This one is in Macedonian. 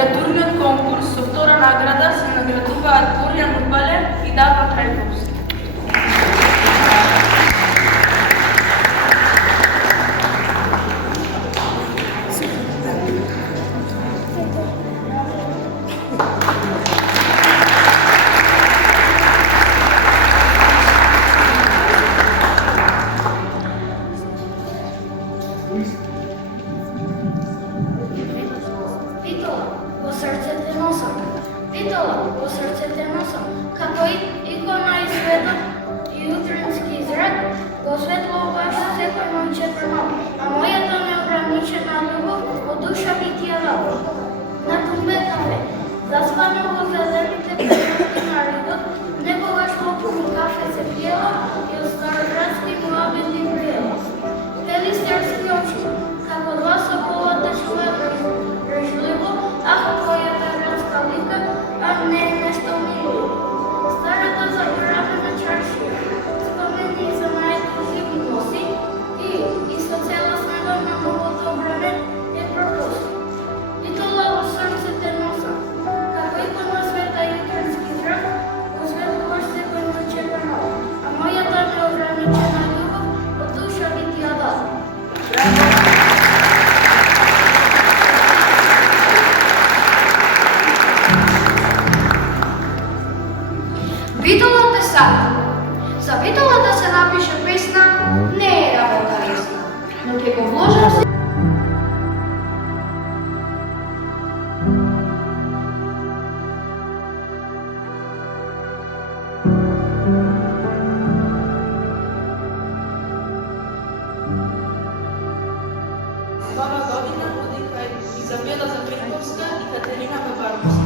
литературниот конкурс со втора награда се наградуваат Борјан Урбалев и Дава Трајковски. Витола, во срцете носам. Витола, во срцете носам. Како икона и светот и утрински зрак, го светлуваш секој мој четврнок, а мојата неограничена љубов од душа ми ти ја дала. На тумбетаве, заспано во зелените пејоски на ридот, некогаш лопуни кафе се пиела и од староградски муабети приела. Телистерски очи, како два сокола течува грижливо, аха твојата градска лика, а не е нешто мило. Старата заборавена чаршија, спомени за моето животноси и со цела снега на новото време е пропуст. Витола во срцете носа, како икона света и утрински зрак, го светлуваш секој мој четврнок, а мојата неограничена љубов од душа ми ти ја дала. Витола те сака. За Витола да се напише песна не е работа лесна, но ќе го вложам се. Втора година оди кај Изабела Забринковска и Катерина Бабаровска.